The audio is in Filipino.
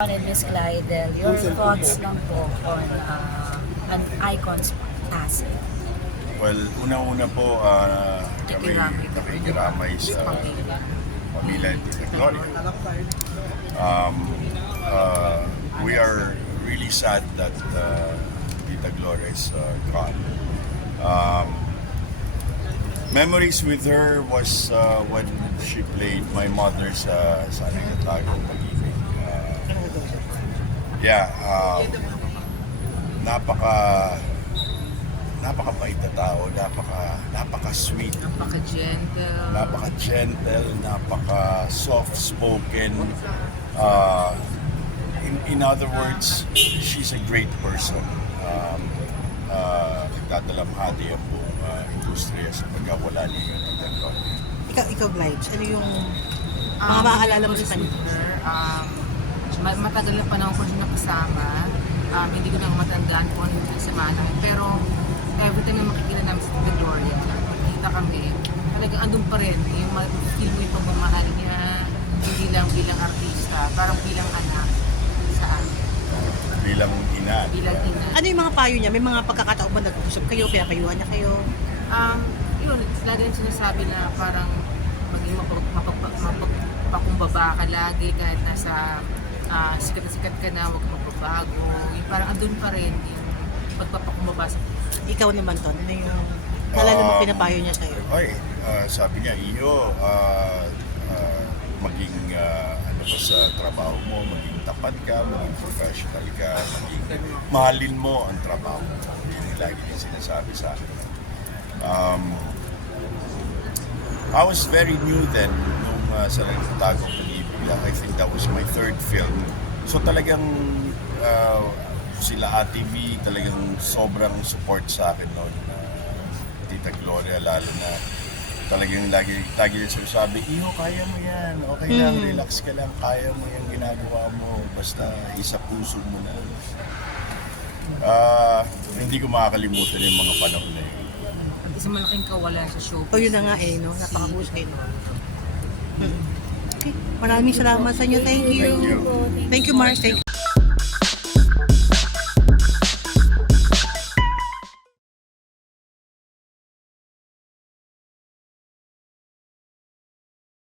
And Miss Glidel, your thoughts lang po on uh, an icon's passing. Well, unang-una po, ah, kami Nakikiramay. sa pamilya ni Tita Gloria. Um, uh, we are really sad that uh, Tita Gloria is uh, gone. Um, memories with her was uh, when she played my mother sa Sanay Tago Pag-ibig. Yeah, um, napaka napakabait na tao, napaka napaka-sweet, Napaka-gentle. napaka-gentle, napaka-soft-spoken. Uh, in, in other words, she's a great person. Um, uh, nagdadalamhati ang buong uh, industriya sa pagkawala ni Tita Gloria. Ikaw, ikaw Glides, ano yung mga Um, maaalala mo sa her, um, matagal na panahon ko siya nakasama. Um, hindi ko na matandaan kung ano yung samahan namin. Pero every time na makikita namin sa Tita Gloria, makikita kami, talagang andun pa rin. Yung feel mo yung pagmamahal niya, hindi lang bilang artista, parang bilang anak sa amin. Bilang ina. Bilang ina. Ano yung mga payo niya? May mga pagkakataon ba nag-usap kayo, kaya kayuhan niya kayo? Um, yun, lagi rin sinasabi na parang maging mapag, mapag, mapakumbaba ka lagi kahit nasa ah, sikat na sikat ka na, huwag kang magbabago. Yung parang andun pa rin yung pagpapakumbaba sa Ikaw naman, Ton, ano yung nalala mo Um, pinapayo niya sa'yo? Ay, ah, sabi niya, iyo, ah, ah, maging ah, ano pa sa trabaho mo, maging tapat ka, maging professional ka, maging mahalin mo ang trabaho mo. Yun yung lagi niya sinasabi sa akin. Um, I was very new then nung uh, sa Nagtatago Pag-ibig lang. I think that was my third film. So talagang uh, sila Ate V talagang sobrang support sa akin noon. Uh, Tita Gloria lalo na talagang lagi, lagi niya sinasabi, Iho, kaya mo yan. Okay lang, relax ka lang. Kaya mo yung ginagawa mo. Basta isa puso mo na. Ah, hindi ko makakalimutan yung mga panahon na yun. Ang isang malaking kawalan sa show. O yun na nga eh, no? Napakahusay, no? Maraming salamat sa inyo. Thank you. Thank you. Mark. Thank you.